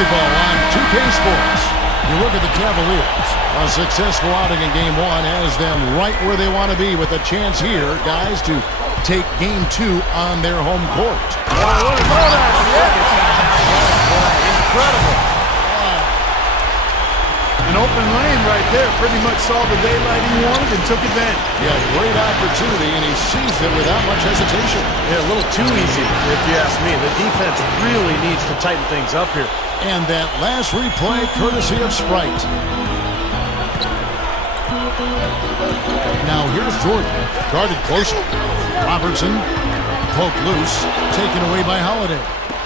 basketball on 2K Sports. You look at the Cavaliers. A successful outing in Game 1 has them right where they want to be with a chance here, guys, to take Game 2 on their home court. Wow, what a incredible. An open lane right there. Pretty much saw the daylight he wanted and took advantage. Yeah, great opportunity, and he seized it without much hesitation. Yeah, a little too easy, if you ask me. The defense really needs to tighten things up here. And that last replay, courtesy of Sprite. Now here's Jordan, guarded closely. Robertson, poked loose, taken away by Holiday.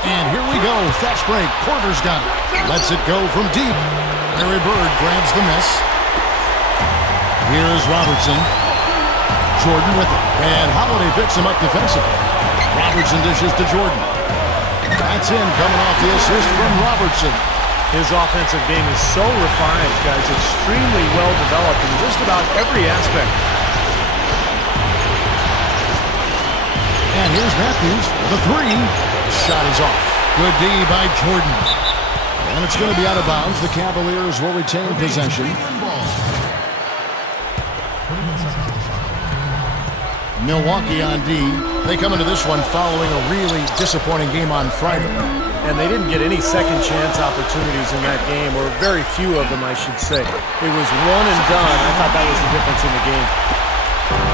And here we go, fast break. Porter's got it. Lets it go from deep. Larry Bird grabs the miss. Here's Robertson. Jordan with it. And Holiday picks him up defensively. Robertson dishes to Jordan. That's in, coming off the assist from Robertson. His offensive game is so refined, guys. Extremely well developed in just about every aspect. And here's Matthews for the three. Shot is off. Good D by Jordan. And it's going to be out of bounds. The Cavaliers will retain possession. Milwaukee on D. They come into this one following a really disappointing game on Friday. And they didn't get any second chance opportunities in that game, or very few of them, I should say. It was one and done. I thought that was the difference in the game.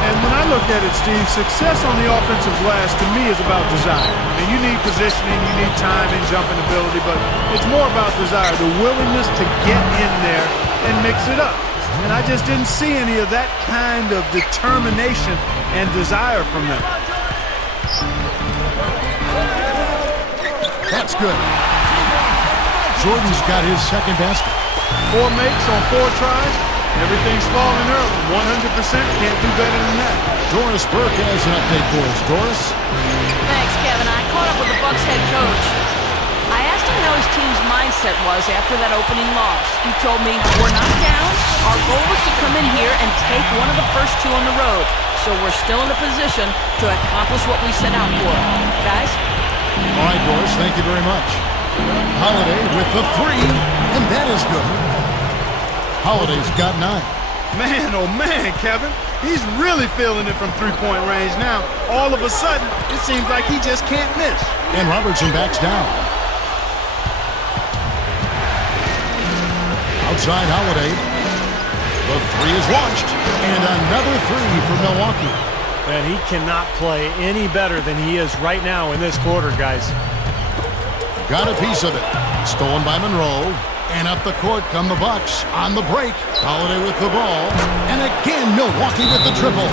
And when I look at it, Steve, success on the offensive glass to me is about desire. I mean, you need positioning, you need time and jumping ability, but it's more about desire, the willingness to get in there and mix it up. And I just didn't see any of that kind of determination and desire from them. That's good. Jordan's got his second basket. 4 makes on 4 tries. Everything's falling early. 100%. Can't do better than that. Doris Burke has an update for us. Doris? Thanks, Kevin. I caught up with the Bucks head coach. I asked him how his team's mindset was after that opening loss. He told me, we're not down. Our goal was to come in here and take one of the first 2 on the road. So we're still in a position to accomplish what we set out for. Guys? All right, Doris, thank you very much. Holiday with the 3, and that is good. Holiday's got 9. Man, oh man, Kevin. He's really feeling it from three-point range now. All of a sudden, it seems like he just can't miss. And Robertson backs down. Outside Holiday. The 3 is launched. And another 3 for Milwaukee. And he cannot play any better than he is right now in this quarter, guys. Got a piece of it. Stolen by Monroe. And up the court come the Bucks on the break. Holiday with the ball. And again, Milwaukee with the triple.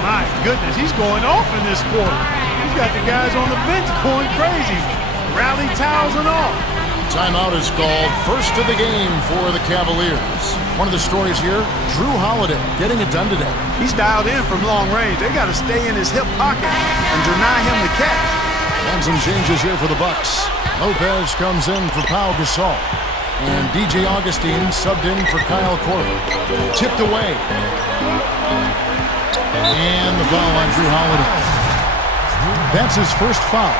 My goodness, he's going off in this quarter. He's got the guys on the bench going crazy. Rally towels and all. Timeout is called. First of the game for the Cavaliers. One of the stories here, Drew Holiday getting it done today. He's dialed in from long range. They got to stay in his hip pocket and deny him the catch. And some changes here for the Bucks. Lopez comes in for Pau Gasol. And DJ Augustine subbed in for Kyle Korver. Tipped away. And the foul on Drew Holiday. That's his first foul.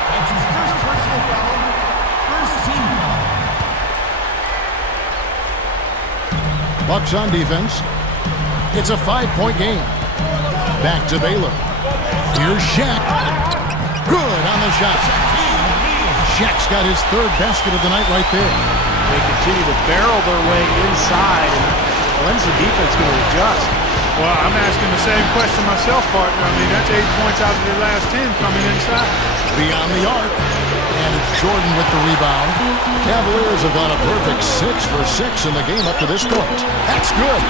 Bucks on defense. It's a 5-point game. Back to Baylor. Here's Shaq. Good on the shot. Shaq's got his 3rd basket of the night right there. They continue to barrel their way inside. And when's the defense going to adjust? Well, I'm asking the same question myself, partner. I mean, that's 8 points out of their last 10 coming inside. Beyond the arc. And it's Jordan with the rebound. Cavaliers have got a perfect 6 for 6 in the game up to this point. That's good.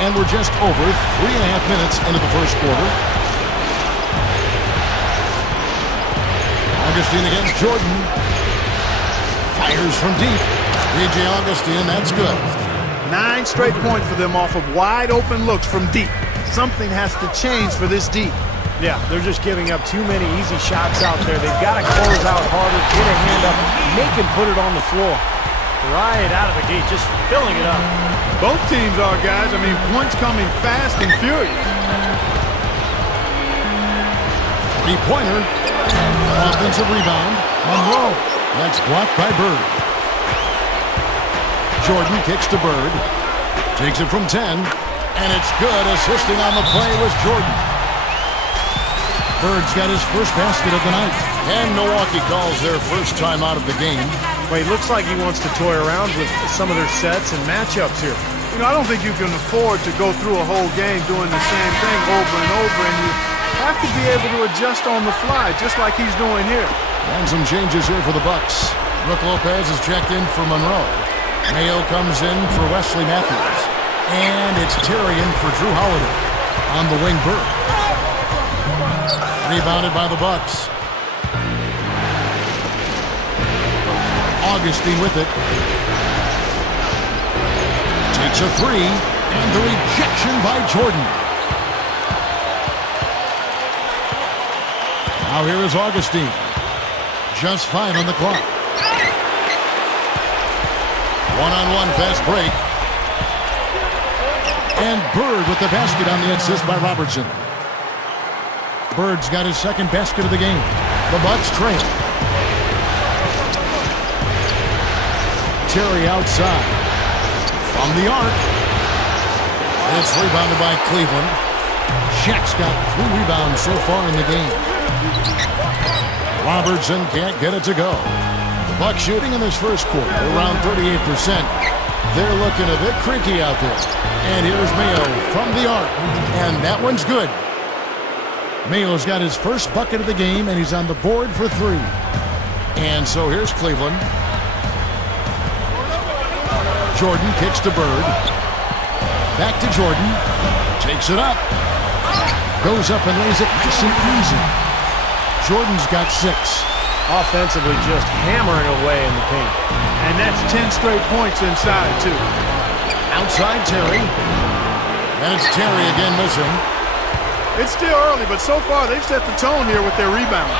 And we're just over 3.5 minutes into the first quarter. Augustine against Jordan. Fires from deep. DJ Augustine, that's good. 9 straight points for them off of wide open looks from deep. Something has to change for this deep. Yeah, they're just giving up too many easy shots out there. They've got to close out harder, get a hand up, make him put it on the floor. Right out of the gate, just filling it up. Both teams are, guys. I mean, points coming fast and furious. Three-pointer. Offensive rebound. Monroe. That's blocked by Bird. Jordan kicks to Bird. Takes it from 10. And it's good. Assisting on the play was Jordan. Bird's got his first basket of the night. And Milwaukee calls their first time out of the game. Well, he looks like he wants to toy around with some of their sets and matchups here. You know, I don't think you can afford to go through a whole game doing the same thing over and over, and you have to be able to adjust on the fly, just like he's doing here. And some changes here for the Bucks. Brook Lopez is checked in for Monroe. Mayo comes in for Wesley Matthews. And it's Terry in for Drew Holiday. On the wing, Bird. Rebounded by the Bucks. Augustine with it. Takes a three. And the rejection by Jordan. Now here is Augustine. Just 5 on the clock. One-on-one fast break. And Bird with the basket on the assist by Robertson. Bird's got his second basket of the game. The Bucks trail. Terry outside. From the arc. It's rebounded by Cleveland. Shaq's got 3 rebounds so far in the game. Robertson can't get it to go. The Bucks shooting in this first quarter around 38%. They're looking a bit creaky out there. And here's Mayo from the arc. And that one's good. Mayo's got his first bucket of the game, and he's on the board for 3. And so here's Cleveland. Jordan kicks to Bird. Back to Jordan. Takes it up. Goes up and lays it nice and easy. Jordan's got 6. Offensively just hammering away in the paint. And that's 10 straight points inside, too. Outside Terry. And it's Terry again missing. It's still early, but so far they've set the tone here with their rebound.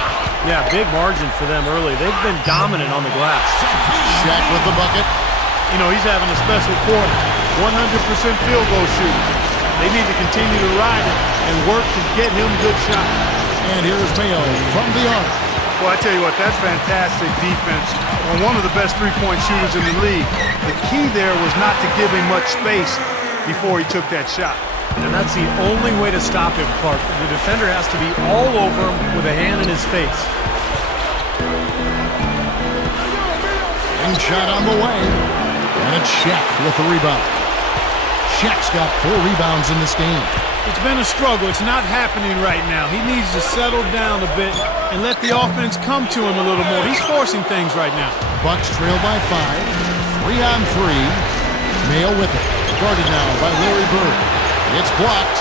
Yeah, big margin for them early. They've been dominant on the glass. Shaq with the bucket. You know, he's having a special quarter. 100% field goal shooting. They need to continue to ride it and work to get him good shots. And here's Mayo from the arc. Well, I tell you what, that's fantastic defense on one of the best three-point shooters in the league. The key there was not to give him much space before he took that shot. And that's the only way to stop him, Clark. The defender has to be all over him with a hand in his face. And shot on the way. And it's Shaq with the rebound. Shaq's got 4 rebounds in this game. It's been a struggle. It's not happening right now. He needs to settle down a bit and let the offense come to him a little more. He's forcing things right now. Bucks trail by 5. 3 on 3. Mayo with it. Guarded now by Larry Bird. It's blocked.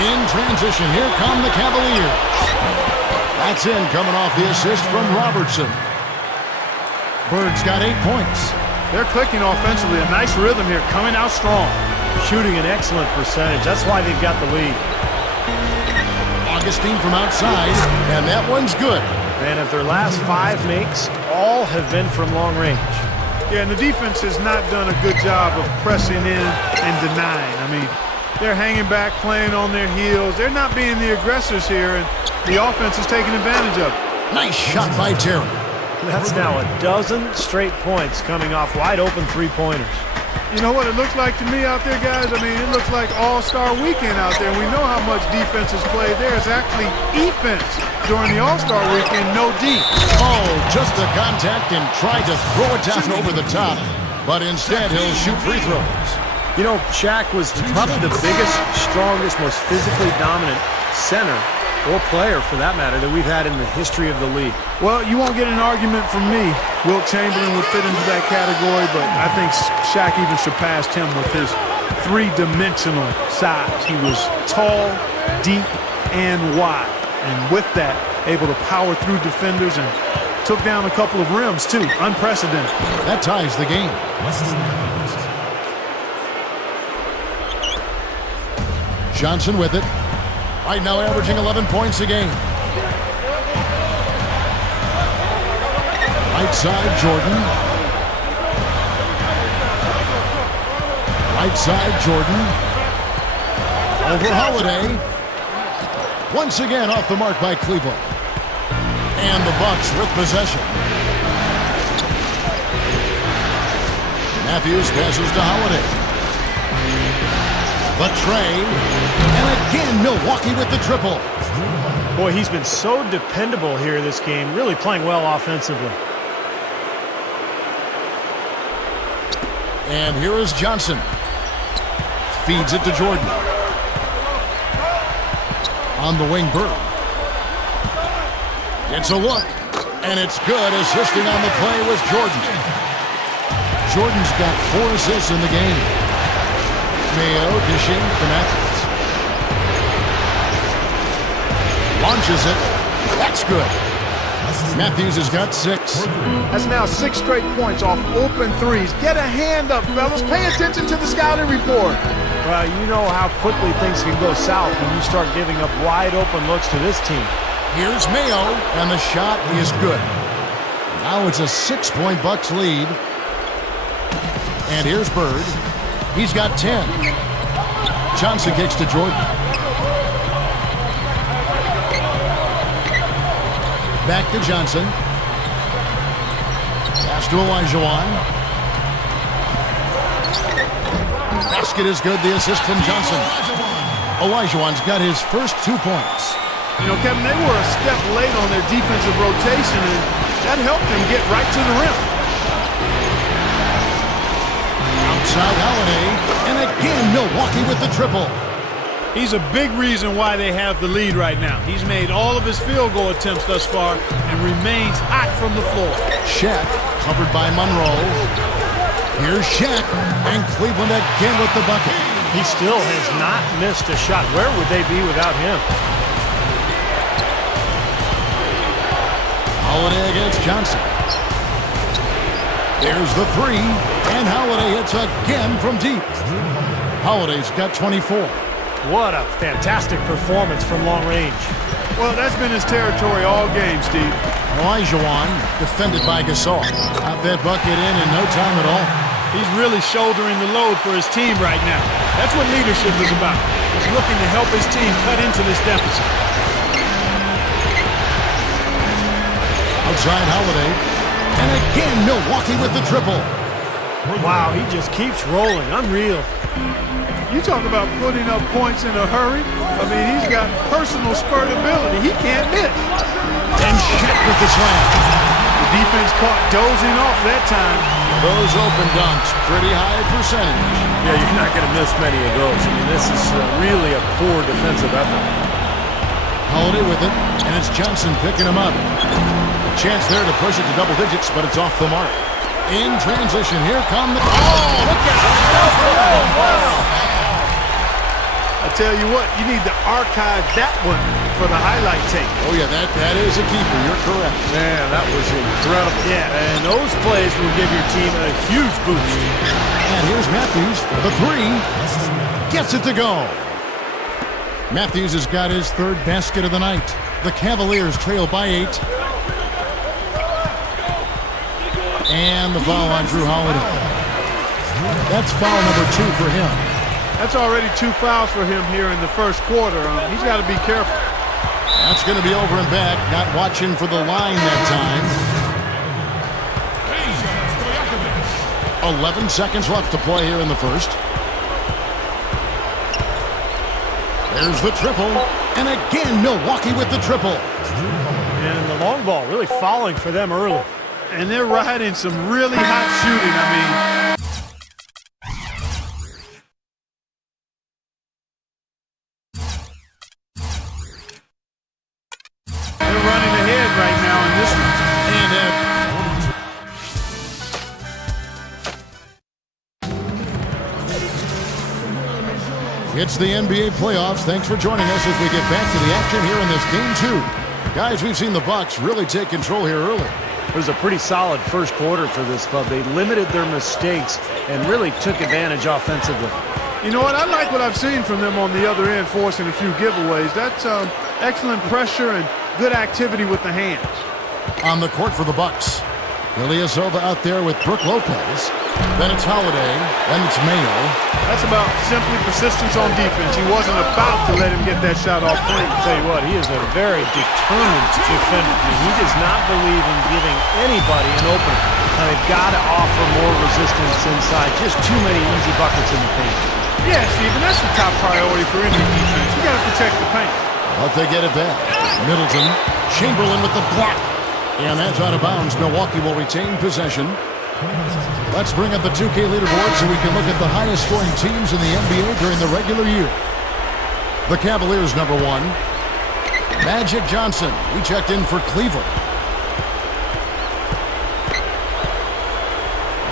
In transition, here come the Cavaliers. That's in, coming off the assist from Robertson. Bird's got 8 points. They're clicking offensively. A nice rhythm here, coming out strong. Shooting an excellent percentage. That's why they've got the lead. Augustine from outside, and that one's good. And if their last 5 makes, all have been from long range. Yeah, and the defense has not done a good job of pressing in and denying. I mean, they're hanging back, playing on their heels. They're not being the aggressors here, and the offense is taking advantage of it. Nice shot by Terry. That's now a dozen straight points coming off wide open three-pointers. You know what it looks like to me out there, guys? I mean, it looks like All-Star Weekend out there. We know how much defense is played there. It's actually defense during the All-Star Weekend, no D. Oh, just a contact and tried to throw it down over the top. But instead, he'll shoot free throws. You know, Shaq was probably the biggest, strongest, most physically dominant center or player, for that matter, that we've had in the history of the league. Well, you won't get an argument from me. Wilt Chamberlain would fit into that category, but I think Shaq even surpassed him with his three-dimensional size. He was tall, deep, and wide. And with that, able to power through defenders and took down a couple of rims, too. Unprecedented. That ties the game. Johnson with it. Right now averaging 11 points a game. Right side, Jordan. Right side, Jordan. Over Holiday. Once again off the mark by Cleveland. And the Bucks with possession. Matthews passes to Holiday. The tray. And again, Milwaukee with the triple. Boy, he's been so dependable here this game. Really playing well offensively. And here is Johnson. Feeds it to Jordan. On the wing, Bird. It's a look. And it's good. Assisting on the play was Jordan. Jordan's got 4 assists in the game. Mayo dishing to Matthews. Launches it. That's good. Matthews has got 6. That's now 6 straight points off open threes. Get a hand up, fellas. Pay attention to the scouting report. Well, you know how quickly things can go south when you start giving up wide open looks to this team. Here's Mayo, and the shot is good. Now it's a 6-point Bucks lead. And here's Bird. He's got 10. Johnson kicks to Jordan. Back to Johnson. Pass to Olajuwon. Basket is good. The assist from Johnson. Olajuwon's got his first 2 points. You know, Kevin, they were a step late on their defensive rotation, and that helped them get right to the rim. Outside Holiday, and again Milwaukee with the triple. He's a big reason why they have the lead right now. He's made all of his field goal attempts thus far and remains hot from the floor. Shaq covered by Monroe. Here's Shaq, and Cleveland again with the bucket. He still has not missed a shot. Where would they be without him? Holiday against Johnson. There's the 3, and Holiday hits again from deep. Holiday's got 24. What a fantastic performance from long range. Well, that's been his territory all game, Steve. Olajuwon defended by Gasol. Got that bucket in no time at all. He's really shouldering the load for his team right now. That's what leadership is about. He's looking to help his team cut into this deficit. Outside Holiday. And again, Milwaukee with the triple. Wow, he just keeps rolling. Unreal. You talk about putting up points in a hurry. I mean, he's got personal spurt ability. He can't miss. And Shaq with the slam. The defense caught dozing off that time. Those open dunks, pretty high percentage. Yeah, you're not going to miss many of those. I mean, this is really a poor defensive effort. Holiday with it, and it's Johnson picking him up. A chance there to push it to double digits, but it's off the mark. In transition, here come the... Oh, look at it! Oh, wow! I tell you what, you need to archive that one for the highlight tape. Oh, yeah, that is a keeper. You're correct. Man, that was incredible. Yeah, and those plays will give your team a huge boost. And here's Matthews for the 3. Gets it to go. Matthews has got his 3rd basket of the night. The Cavaliers trail by 8. And the foul on Drew Holiday. That's foul number 2 for him. That's already 2 fouls for him here in the first quarter. He's got to be careful. That's going to be over and back. Not watching for the line that time. 11 seconds left to play here in the first. There's the triple. And again, Milwaukee with the triple. And the long ball really falling for them early. And they're riding some really hot shooting. I mean... It's the NBA playoffs. Thanks for joining us as we get back to the action here in this game 2. Guys, we've seen the Bucks really take control here early. It was a pretty solid first quarter for this club. They limited their mistakes and really took advantage offensively. You know what? I like what I've seen from them on the other end, forcing a few giveaways. That's excellent pressure and good activity with the hands. On the court for the Bucks. Ilyasova out there with Brooke Lopez. Then it's Holiday. Then it's Mayo. That's about simply persistence on defense. He wasn't about to let him get that shot off point. I'll tell you what, he is a very determined defender. He does not believe in giving anybody an opening. Now they've got to offer more resistance inside. Just too many easy buckets in the paint. Yeah, Stephen, that's the top priority for any defense. You got to protect the paint. But they get it back. Middleton. Chamberlain with the block. And that's out of bounds. Milwaukee will retain possession. Let's bring up the 2K leaderboard so we can look at the highest scoring teams in the NBA during the regular year. The Cavaliers, number 1. Magic Johnson. He checked in for Cleveland.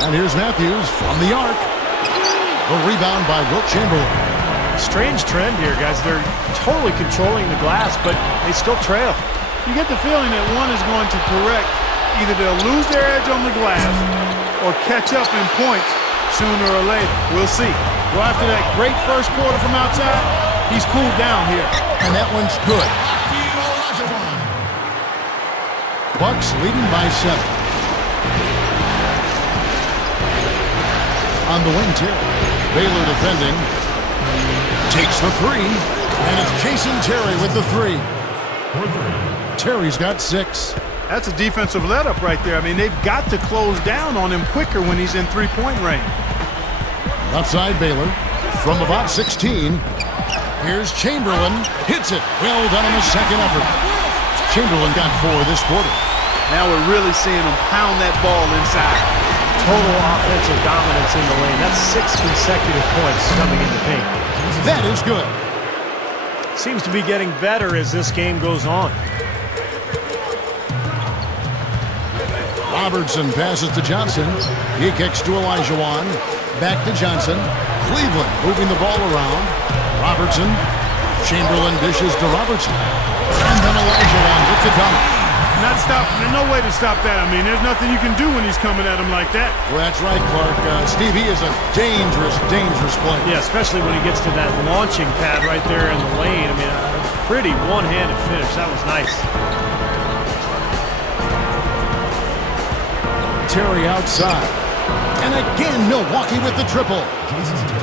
And here's Matthews from the arc. A rebound by Wilt Chamberlain. Strange trend here, guys. They're totally controlling the glass, but they still trail. You get the feeling that one is going to correct. Either they'll lose their edge on the glass or catch up in points sooner or later. We'll see. Well, after that great first quarter from outside, he's cooled down here. And that one's good. Bucks leading by 7. On the wing, Terry. Baylor defending. Takes the 3. And it's Jason Terry with the 3. Terry's got 6. That's a defensive let-up right there. I mean, they've got to close down on him quicker when he's in three-point range. Left side, Baylor. From about 16. Here's Chamberlain. Hits it. Well done on the second effort. Chamberlain got 4 this quarter. Now we're really seeing him pound that ball inside. Total offensive dominance in the lane. That's 6 consecutive points coming in the paint. That is good. Seems to be getting better as this game goes on. Robertson passes to Johnson. He kicks to Olajuwon. Back to Johnson. Cleveland moving the ball around. Robertson. Chamberlain dishes to Robertson. And then Olajuwon with the dunk. Not stop. There's no way to stop that. I mean, there's nothing you can do when he's coming at him like that. Well, that's right, Clark. Steve, he is a dangerous, dangerous player. Yeah, especially when he gets to that launching pad right there in the lane. I mean, a pretty one-handed finish. That was nice. Terry outside. And again, Milwaukee with the triple.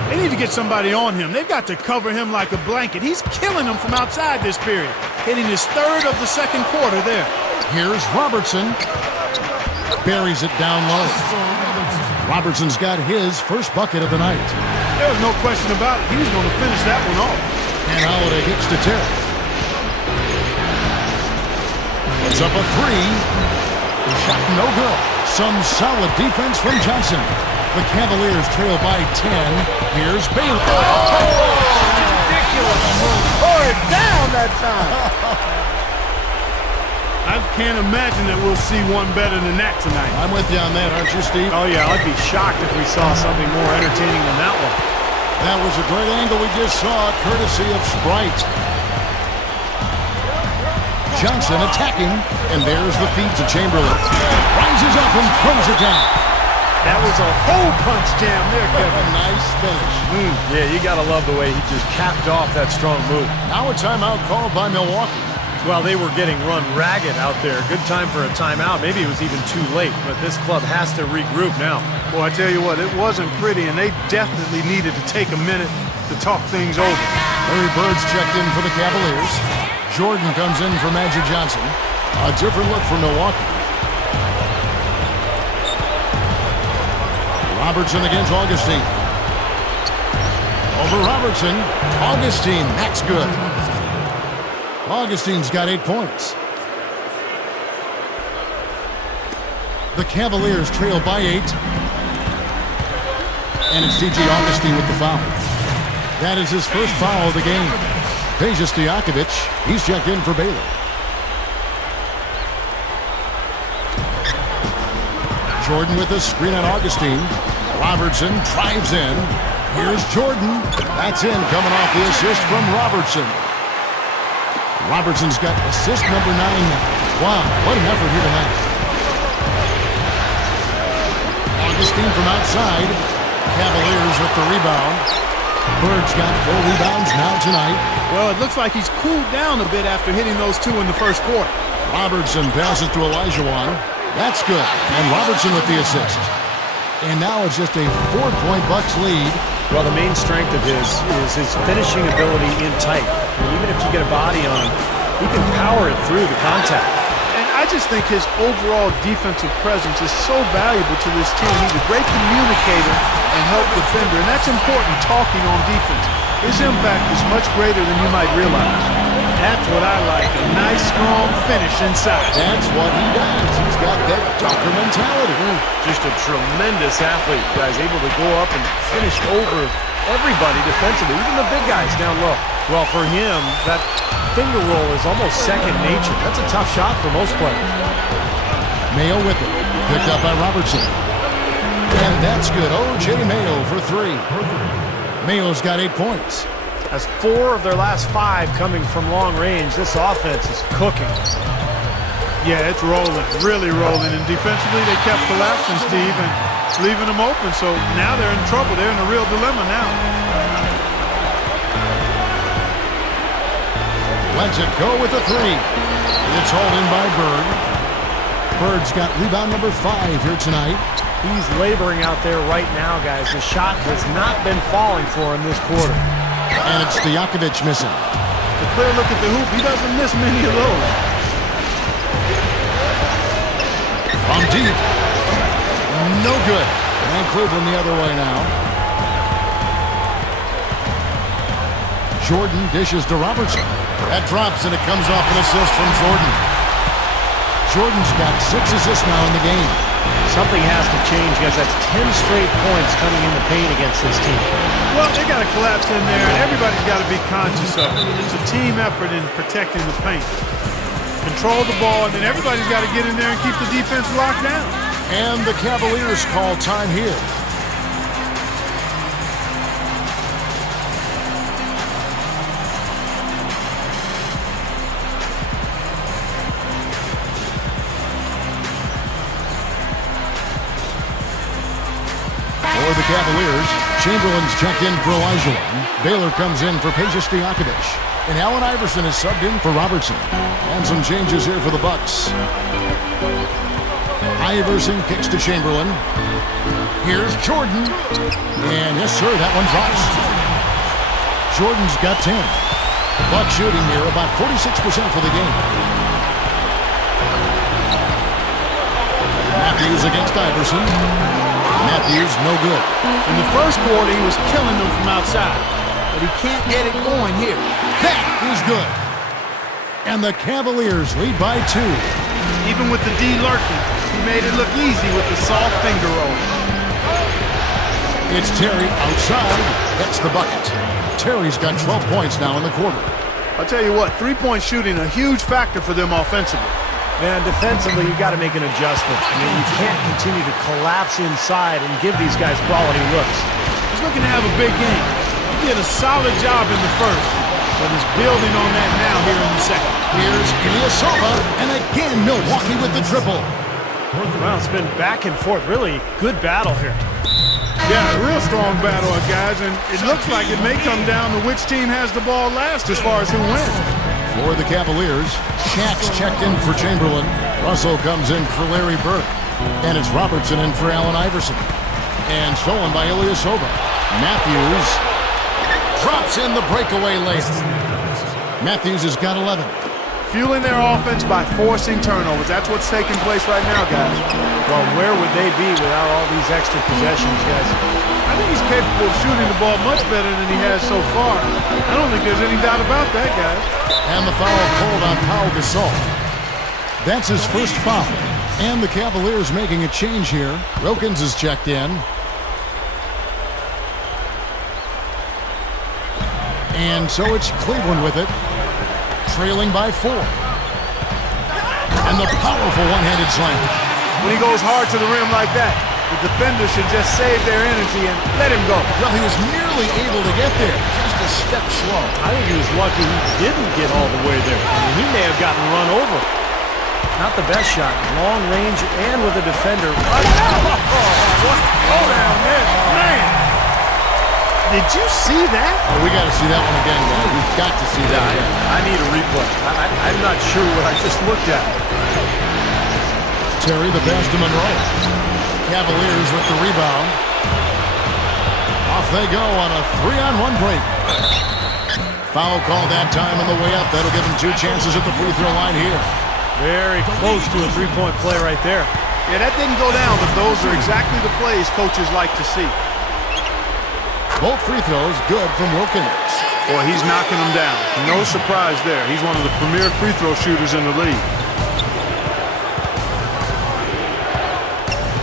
They need to get somebody on him. They've got to cover him like a blanket. He's killing them from outside this period. Hitting his 3rd of the second quarter there. Here's Robertson. Buries it down low. Robertson's got his first bucket of the night. There was no question about it. He was going to finish that one off. And Holiday kicks to Terry. Puts up a 3. Shot no good. Some solid defense from Johnson. The Cavaliers trail by 10. Here's Baylor. Ridiculous. Tore it down that time. I can't imagine that we'll see one better than that tonight. I'm with you on that, aren't you, Steve? Oh, yeah, I'd be shocked if we saw something more entertaining than that one. That was a great angle we just saw, courtesy of Sprite. Johnson attacking, and there's the feed to Chamberlain. Rises up and throws it down. That was a hole punch jam there, Kevin. A nice finish. Yeah, you got to love the way he just capped off that strong move. Now a timeout called by Milwaukee. Well, they were getting run ragged out there. Good time for a timeout. Maybe it was even too late, but this club has to regroup now. Well, I tell you what, it wasn't pretty, and they definitely needed to take a minute to talk things over. Larry Bird's checked in for the Cavaliers. Jordan comes in for Magic Johnson. A different look for Milwaukee. Robertson against Augustine. Over Robertson. Augustine, that's good. Augustine's got 8 points. The Cavaliers trail by 8. And it's DJ Augustine with the foul. That is his first foul of the game. Peja Stojakovic, he's checked in for Baylor. Jordan with a screen on Augustine. Robertson drives in. Here's Jordan. That's in, coming off the assist from Robertson. Robertson's got assist number 9 now. Wow, what an effort here tonight. Augustine from outside. Cavaliers with the rebound. Bird's got 4 rebounds now tonight. Well, it looks like he's cooled down a bit after hitting those 2 in the first quarter. Robertson passes to Olajuwon. That's good. And Robertson with the assist. And now it's just a 4-point Bucks lead. Well, the main strength of his is his finishing ability in tight. Even if you get a body on him, he can power it through the contact. And I just think his overall defensive presence is so valuable to this team. He's a great communicator and help defender, and that's important talking on defense. His impact is much greater than you might realize. That's what I like, a nice, strong finish inside. That's what he does. He's got that dunker mentality. Just a tremendous athlete, guys, able to go up and finish over everybody defensively, even the big guys down low. Well, for him, that finger roll is almost second nature. That's a tough shot for most players. Mayo with it. Picked up by Robertson. And that's good. O.J. Mayo for 3. Mayo's got 8 points. That's 4 of their last 5 coming from long range. This offense is cooking. Yeah, it's rolling, really rolling. And defensively, they kept collapsing, Steve, and leaving them open. So now they're in trouble. They're in a real dilemma now. Lets it go with the 3. It's hauled in by Bird. Bird's got rebound number 5 here tonight. He's laboring out there right now, guys. The shot has not been falling for him this quarter. And it's Stojakovic missing. A clear look at the hoop. He doesn't miss many of those. From deep. No good. And Cleveland the other way now. Jordan dishes to Robertson. That drops and it comes off an assist from Jordan. Jordan's got 6 assists now in the game. Something has to change, guys. That's 10 straight points coming in the paint against this team. Well, they got to collapse in there, and everybody's got to be conscious of it. It's a team effort in protecting the paint. Control the ball, and then everybody's got to get in there and keep the defense locked down. And the Cavaliers call time here. For the Cavaliers, Chamberlain's checked in for Olajuwon. Baylor comes in for Peja Stojakovic. And Allen Iverson is subbed in for Robertson. And some changes here for the Bucks. Iverson kicks to Chamberlain. Here's Jordan. And yes, sir, that one drops. Jordan's got 10. The Bucks shooting here about 46% for the game. Matthews against Iverson. Matthews, no good. In the first quarter, he was killing them from outside. But he can't get it going here. That is good. And the Cavaliers lead by 2. Even with the D lurking, he made it look easy with the soft finger roll. It's Terry outside. That's the bucket. Terry's got 12 points now in the quarter. I'll tell you what, three-point shooting, a huge factor for them offensively. Man, defensively, you got to make an adjustment. I mean, you can't continue to collapse inside and give these guys quality looks. He's looking to have a big game. He did a solid job in the first, but he's building on that now here in the second. Here's Ilyasova, and again Milwaukee with the triple. Well, it's been back and forth. Really good battle here. Yeah, a real strong battle, guys, and it looks like it may come down to which team has the ball last as far as who wins. For the Cavaliers, Shaq's checked in for Chamberlain. Russell comes in for Larry Bird. And it's Robertson in for Allen Iverson. And stolen by Ilyasova. Matthews drops in the breakaway layup. Matthews has got 11. Fueling their offense by forcing turnovers. That's what's taking place right now, guys. Well, where would they be without all these extra possessions, guys? I think he's capable of shooting the ball much better than he has so far. I don't think there's any doubt about that, guys. And the foul called on Pau Gasol. That's his first foul. And the Cavaliers making a change here. Wilkins is checked in. And so it's Cleveland with it. Trailing by 4. And the powerful one-handed slam. When he goes hard to the rim like that, the defender should just save their energy and let him go. Well, he was nearly able to get there. Just a step slow. I think he was lucky he didn't get all the way there. I mean, he may have gotten run over. Not the best shot. Long range and with a defender. Oh, down there. Man. Did you see that? Oh, we got to see that one again, guys. We've got to see that again. I need a replay. I'm not sure what I just looked at. Terry, the pass to Monroe. Cavaliers with the rebound. Off they go on a 3-on-1 break. Foul call that time on the way up. That'll give him 2 chances at the free throw line here. Very close to a three-point play right there. Yeah, that didn't go down, but those are exactly the plays coaches like to see. Both free throws good from Wilkins. Boy, he's knocking them down. No surprise there. He's one of the premier free throw shooters in the league.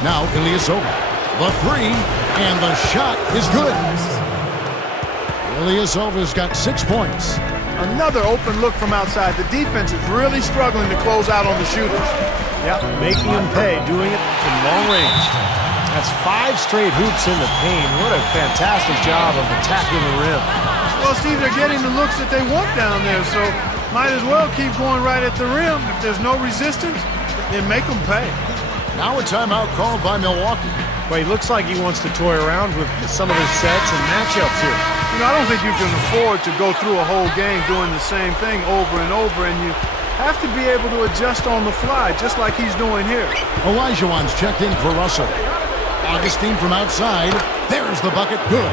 Now Ilyasova. The 3, and the shot is good. Ilyasova's got 6 points. Another open look from outside. The defense is really struggling to close out on the shooters. Yeah, making them pay, doing it from long range. That's 5 straight hoops in the paint. What a fantastic job of attacking the rim. Well, Steve, they're getting the looks that they want down there, so might as well keep going right at the rim. If there's no resistance, then make them pay. Now a timeout called by Milwaukee. Well, he looks like he wants to toy around with some of his sets and matchups here. You know, I don't think you can afford to go through a whole game doing the same thing over and over, and you have to be able to adjust on the fly, just like he's doing here. Olajuwon's checked in for Russell. Augustine from outside. There's the bucket. Good.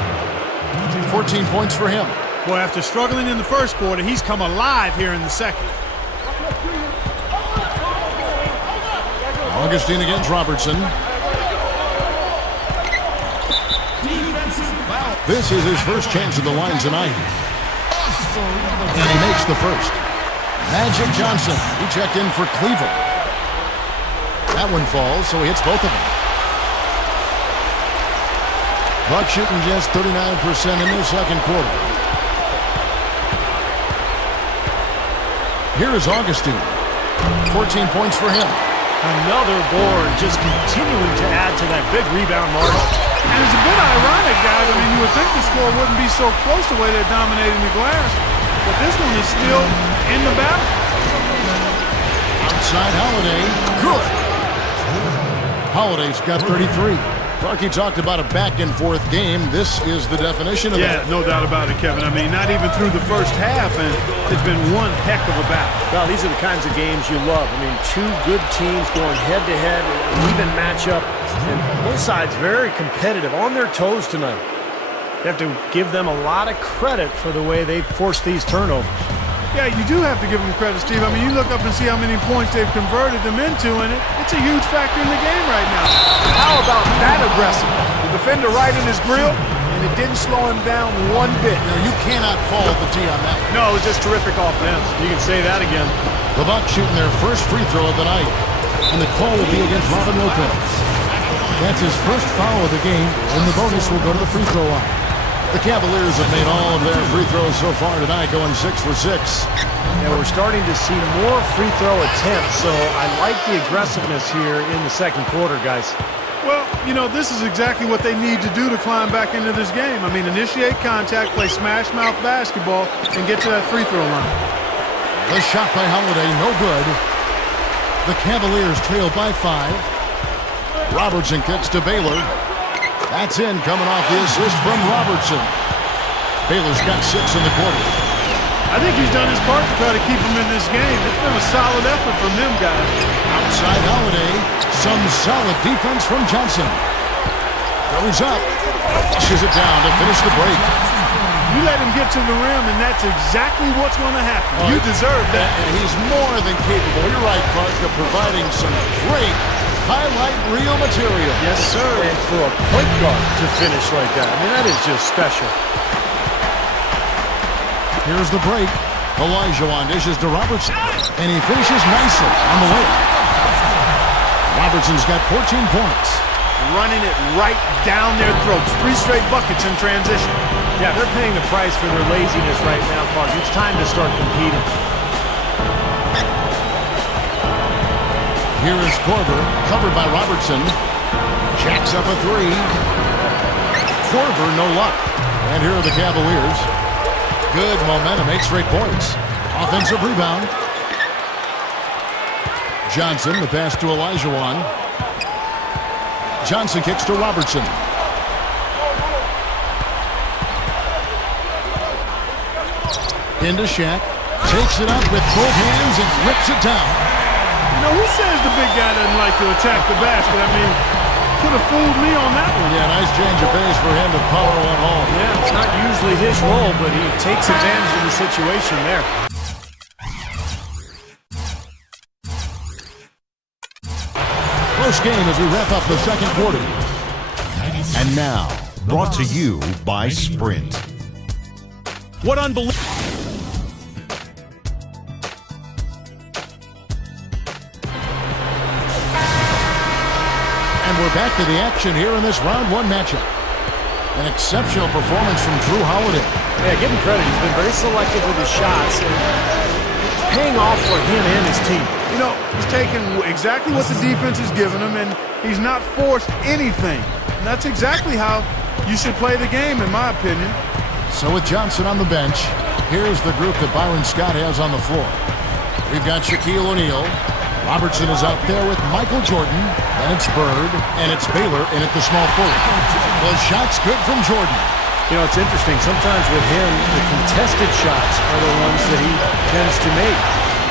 14 points for him. Boy, after struggling in the first quarter, he's come alive here in the second. Augustine against Robertson. This is his first chance at the line tonight. And he makes the first. Magic Johnson, he checked in for Cleveland. That one falls, so he hits both of them. Buck shooting just 39% in the second quarter. Here is Augustine. 14 points for him. Another board, just continuing to add to that big rebound margin. And it's a bit ironic, guys. I mean, you would think the score wouldn't be so close the way they're dominating the glass. But this one is still in the battle. Outside Holiday. Good. Holiday's got 33. Clarkie talked about a back-and-forth game. This is the definition of that. Yeah, no doubt about it, Kevin. I mean, not even through the first half, and it's been one heck of a battle. Well, these are the kinds of games you love. I mean, 2 good teams going head-to-head, an even matchup, and both sides very competitive, on their toes tonight. You have to give them a lot of credit for the way they forced these turnovers. Yeah, you do have to give them credit, Steve. I mean, you look up and see how many points they've converted them into, and it's a huge factor in the game right now. How about that aggressiveness? The defender right in his grill, and it didn't slow him down one bit. You cannot fault the D on that. No, it was just terrific offense. You can say that again. The Bucks shooting their first free throw of the night, and the call will be against Robin Lopez. That's his first foul of the game, and the bonus will go to the free throw line. The Cavaliers have made all of their free throws so far tonight, going 6 for 6. And we're starting to see more free throw attempts, so I like the aggressiveness here in the second quarter, guys. Well, you know, this is exactly what they need to do to climb back into this game. I mean, initiate contact, play smash-mouth basketball, and get to that free throw line. The shot by Holiday, no good. The Cavaliers trail by 5. Robertson kicks to Baylor. That's in, coming off the assist from Robertson. Baylor's got 6 in the quarter. I think he's done his part to try to keep him in this game. It's been a solid effort from them, guys. Outside Holiday, some solid defense from Johnson. Goes up, flushes it down to finish the break. You let him get to the rim, and that's exactly what's going to happen. You deserve that. And he's more than capable, you're right, Clark, of providing some great highlight reel material. Yes, sir. And for a point guard to finish like that, I mean, that is just special. Here's the break. Olajuwon dishes to Robertson, and he finishes nicely on the way. Robertson's got 14 points. Running it right down their throats. 3 straight buckets in transition. Yeah, they're paying the price for their laziness right now, Clark. It's time to start competing. Here is Korver, covered by Robertson. Jacks up a 3. Korver, no luck. And here are the Cavaliers. Good momentum, 8 straight points. Offensive rebound. Johnson, the pass to Olajuwon. Johnson kicks to Robertson. Into Shaq. Takes it up with both hands and rips it down. who says the big guy doesn't like to attack the basket? I mean, could have fooled me on that one. Yeah, nice change of pace for him to power one home. Yeah, it's not usually his role, but he takes advantage of the situation there. Close game as we wrap up the second quarter. And now, brought to you by Sprint. What unbelievable. And we're back to the action here in this round one matchup. An exceptional performance from Drew Holiday. Yeah, give him credit. He's been very selective with his shots, and it's paying off for him and his team. You know, he's taken exactly what the defense has given him, and he's not forced anything. And that's exactly how you should play the game, in my opinion. So with Johnson on the bench, here's the group that Byron Scott has on the floor. We've got Shaquille O'Neal. Robertson is out there with Michael Jordan. Then it's Bird, and it's Baylor in at the small forward. Well, shots good from Jordan. You know, it's interesting. Sometimes with him, the contested shots are the ones that he tends to make.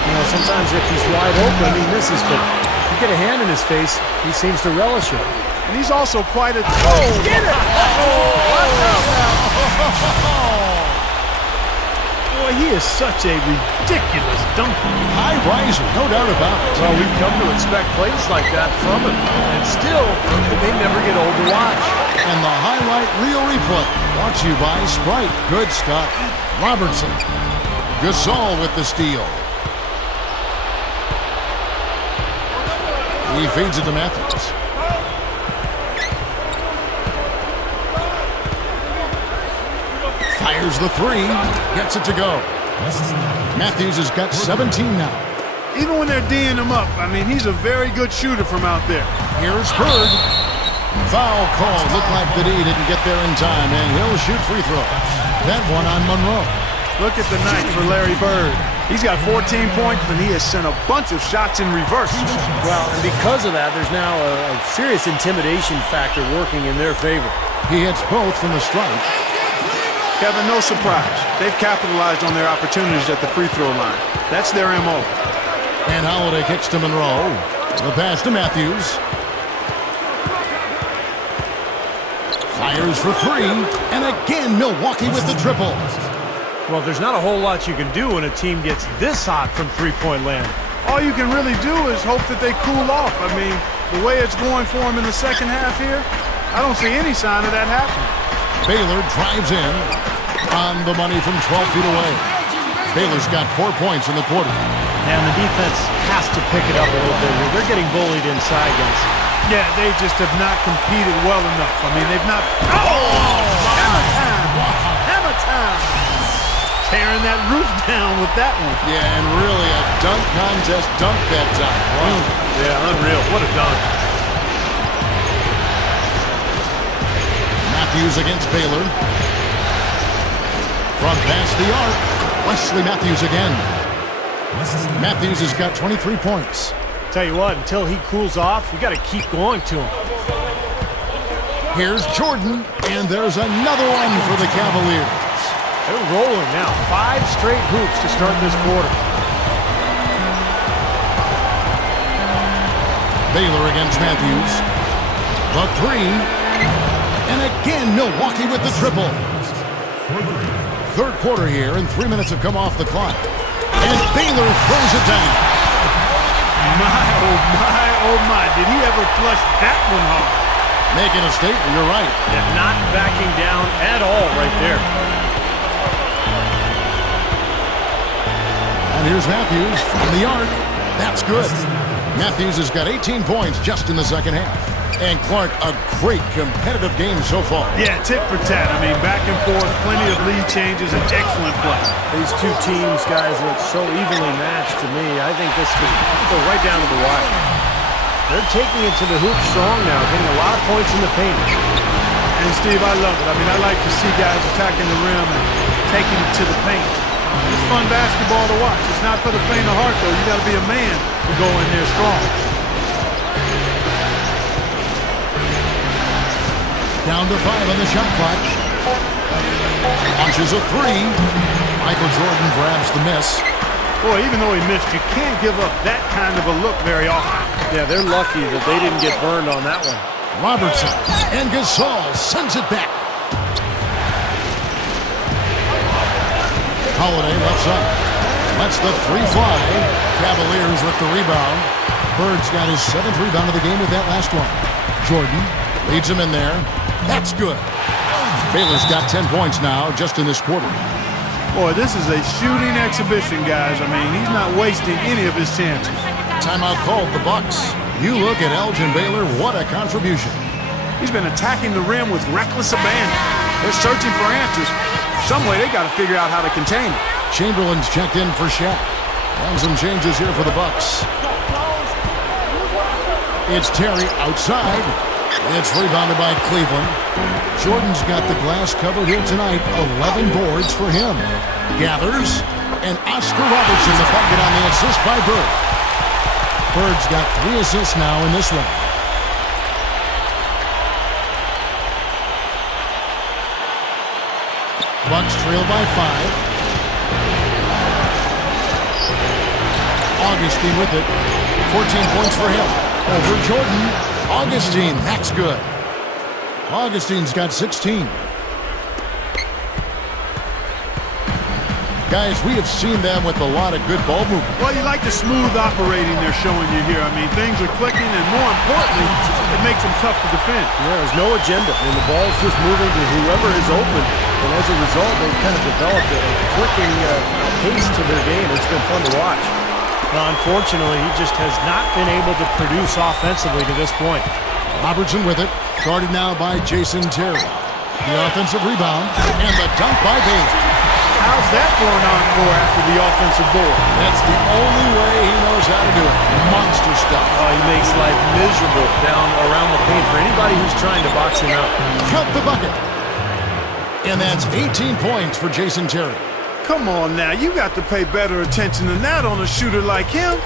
You know, sometimes if he's wide open, he misses, but you get a hand in his face, he seems to relish it. And he's also quite a... Oh, get it! Watch out now! Boy, he is such a ridiculous dunker. High riser, no doubt about it. Well, we've come to expect plays like that from him, and still, they never get old to watch. And the highlight reel replay brought to you by Sprite. Good stuff. Robertson. Gasol with the steal. He feeds it to Matthews. Fires the three. Gets it to go. Matthews has got 17 now. Even when they're D'ing him up, I mean, he's a very good shooter from out there. Here's Bird. Foul call. Looked like the D didn't get there in time, and he'll shoot free throws. That one on Monroe. Look at the night for Larry Bird. He's got 14 points, and he has sent a bunch of shots in reverse. Well, and because of that, there's now a serious intimidation factor working in their favor. He hits both from the stripe. Kevin, no surprise. They've capitalized on their opportunities at the free throw line. That's their MO. And Holiday kicks to Monroe. The pass to Matthews. Fires for three. And again, Milwaukee with the triple. Well, there's not a whole lot you can do when a team gets this hot from three-point land. All you can really do is hope that they cool off. I mean, the way it's going for them in the second half here, I don't see any sign of that happening. Baylor drives in on the money from 12 feet away. Baylor's got 4 points in the quarter. And the defense has to pick it up a little bit here. They're getting bullied inside, guys. Yeah, they just have not competed well enough. I mean, they've not... Oh! Hammer time! Hammer time! Tearing that roof down with that one. Yeah, and really a dunk contest dunk that time. Wow. Yeah, unreal. What a dunk. Matthews against Baylor. From past the arc, Wesley Matthews again. Matthews has got 23 points. Tell you what, until he cools off, you got to keep going to him. Here's Jordan, and there's another one for the Cavaliers. They're rolling now. 5 straight hoops to start this quarter. Baylor against Matthews. The three. And again, Milwaukee with the triple. Third quarter here, and 3 minutes have come off the clock. And Baylor throws it down. My, oh my. Did he ever flush that one hard? Making a statement, you're right. Yeah, not backing down at all right there. And here's Matthews from the arc. That's good. Matthews has got 18 points just in the second half. And Clark, a great competitive game so far. Yeah, tit for tat. I mean, back and forth, plenty of lead changes, and excellent play. These two teams, guys, look so evenly matched to me. I think this could go right down to the wire. They're taking it to the hoop strong now, getting a lot of points in the paint. And, Steve, I love it. I mean, I like to see guys attacking the rim and taking it to the paint. It's fun basketball to watch. It's not for the faint of heart, though. You got to be a man to go in there strong. Down to 5 on the shot clock. Launches a three. Michael Jordan grabs the miss. Boy, even though he missed, you can't give up that kind of a look very often. Yeah, they're lucky that they didn't get burned on that one. Robertson and Gasol sends it back. Holiday left side. Lets the three fly. Cavaliers with the rebound. Bird's got his 7th rebound of the game with that last one. Jordan leads him in there. That's good. Baylor's got 10 points now just in this quarter. Boy, this is a shooting exhibition, guys. I mean, he's not wasting any of his chances. Timeout called the Bucks. You look at Elgin Baylor, what a contribution. He's been attacking the rim with reckless abandon. They're searching for answers. Some way they got to figure out how to contain it. Chamberlain's checked in for Shaq. And some changes here for the Bucks. It's Terry outside. It's rebounded by Cleveland. Jordan's got the glass covered here tonight. 11 boards for him. Gathers. And Oscar Robertson, the bucket on the assist by Bird. Bird's got 3 assists now in this one. Bucks trail by 5. Augustine with it. 14 points for him. Over Jordan. Augustine, that's good. Augustine's got 16. Guys, we have seen them with a lot of good ball movement. Well, you like the smooth operating they're showing you here. I mean, things are clicking, and more importantly, it makes them tough to defend. There's no agenda, and the ball's just moving to whoever is open. And as a result, they've kind of developed a clicking pace to their game. It's been fun to watch. Well, unfortunately, he just has not been able to produce offensively to this point. Robertson with it, guarded now by Jason Terry. The offensive rebound, and the dunk by Baylor. How's that for an encore after the offensive board? That's the only way he knows how to do it. Monster stuff. Oh, he makes life miserable down around the paint for anybody who's trying to box him out. Count the bucket. And that's 18 points for Jason Terry. Come on now, you got to pay better attention than that on a shooter like him.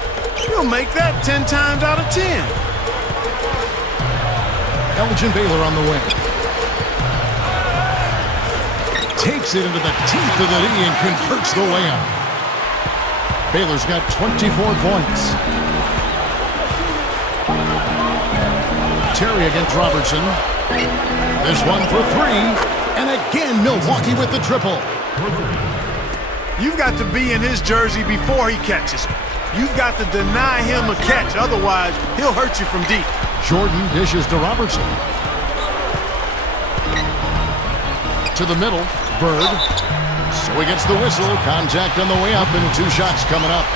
You'll make that 10 times out of 10. Elgin Baylor on the wing. Takes it into the teeth of the knee and converts the layup. Baylor's got 24 points. Terry against Robertson. This one for 3. And again, Milwaukee with the triple. You've got to be in his jersey before he catches. You've got to deny him a catch. Otherwise, he'll hurt you from deep. Jordan dishes to Robertson. To the middle. Bird. So he gets the whistle. Contact on the way up, and 2 shots coming up.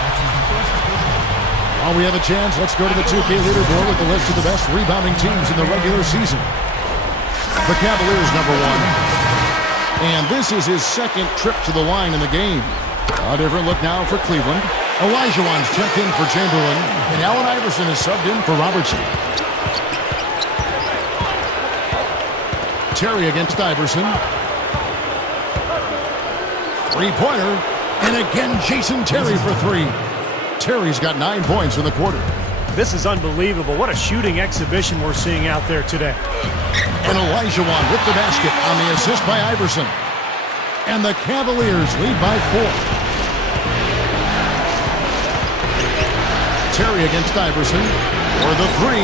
While we have a chance, let's go to the 2K leaderboard with the list of the best rebounding teams in the regular season. The Cavaliers, number 1. And this is his 2nd trip to the line in the game. A different look now for Cleveland. Olajuwon's checked in for Chamberlain, and Allen Iverson is subbed in for Robertson. Terry against Iverson. 3-pointer, and again Jason Terry for 3. Terry's got 9 points in the quarter. This is unbelievable. What a shooting exhibition we're seeing out there today. And Olajuwon with the basket on the assist by Iverson. And the Cavaliers lead by 4. Terry against Iverson for the 3.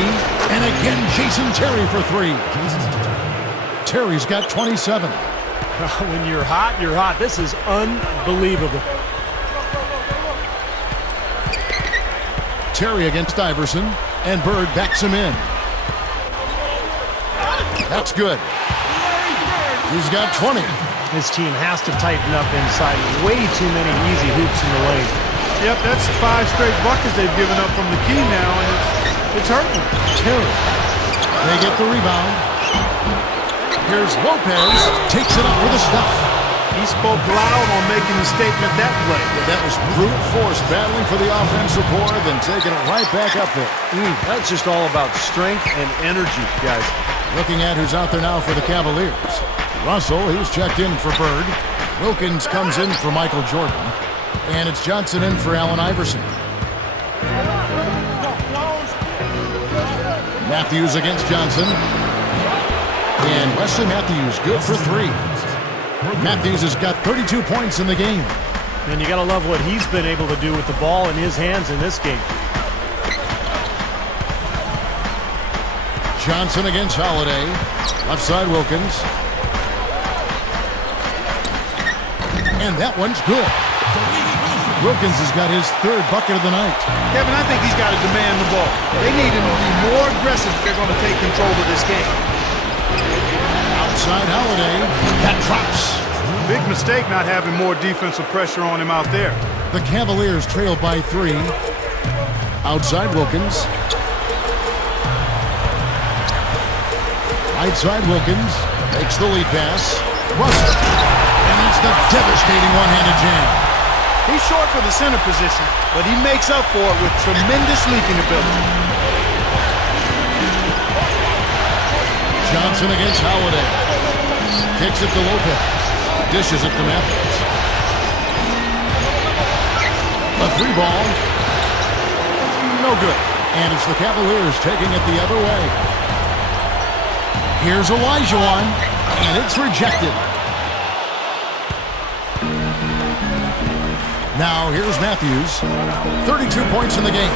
And again Jason Terry for 3. Terry's got 27. When you're hot, you're hot. This is unbelievable. Terry against Iverson, and Bird backs him in. That's good. He's got 20. This team has to tighten up inside. Way too many easy hoops in the lane. Yep, that's 5 straight buckets they've given up from the key now, and it's hurting. Terry. They get the rebound. Here's Lopez. Takes it up with the stuff. He spoke loud on making the statement that play. Yeah, that was brute force battling for the offensive board, then taking it right back up there. That's just all about strength and energy, guys. Looking at who's out there now for the Cavaliers. Russell, he's checked in for Bird. Wilkins comes in for Michael Jordan. And it's Johnson in for Allen Iverson. Matthews against Johnson. And Wesley Matthews good for 3. Matthews has got 32 points in the game. And you got to love what he's been able to do with the ball in his hands in this game. Johnson against Holiday. Left side Wilkins. And that one's good. Wilkins has got his third bucket of the night. Kevin, I think he's got to demand the ball. They need him to be more aggressive if they're going to take control of this game. Outside Holiday. That drops. Big mistake not having more defensive pressure on him out there. The Cavaliers trail by 3. Outside Wilkins. Right side Wilkins. Takes the lead pass. Russell. And that's the devastating one-handed jam. He's short for the center position, but he makes up for it with tremendous leaping ability. Johnson against Holiday. Kicks it to Lopez. Dishes it to Matthews. A 3-ball. No good. And it's the Cavaliers taking it the other way. Here's Olajuwon, and it's rejected. Now here's Matthews. 32 points in the game.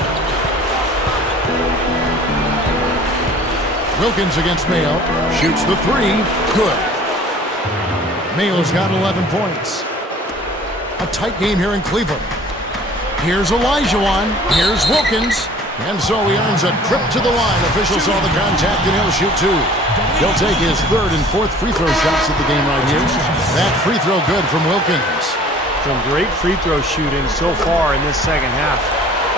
Wilkins against Mayo. Shoots the 3. Good. Mayo's got 11 points. A tight game here in Cleveland. Here's Olajuwon. Here's Wilkins. And so he earns a trip to the line. Official saw the contact, and he'll shoot 2. He'll take his third and fourth free throw shots of the game right here. That free throw good from Wilkins. Some great free throw shooting so far in this second half.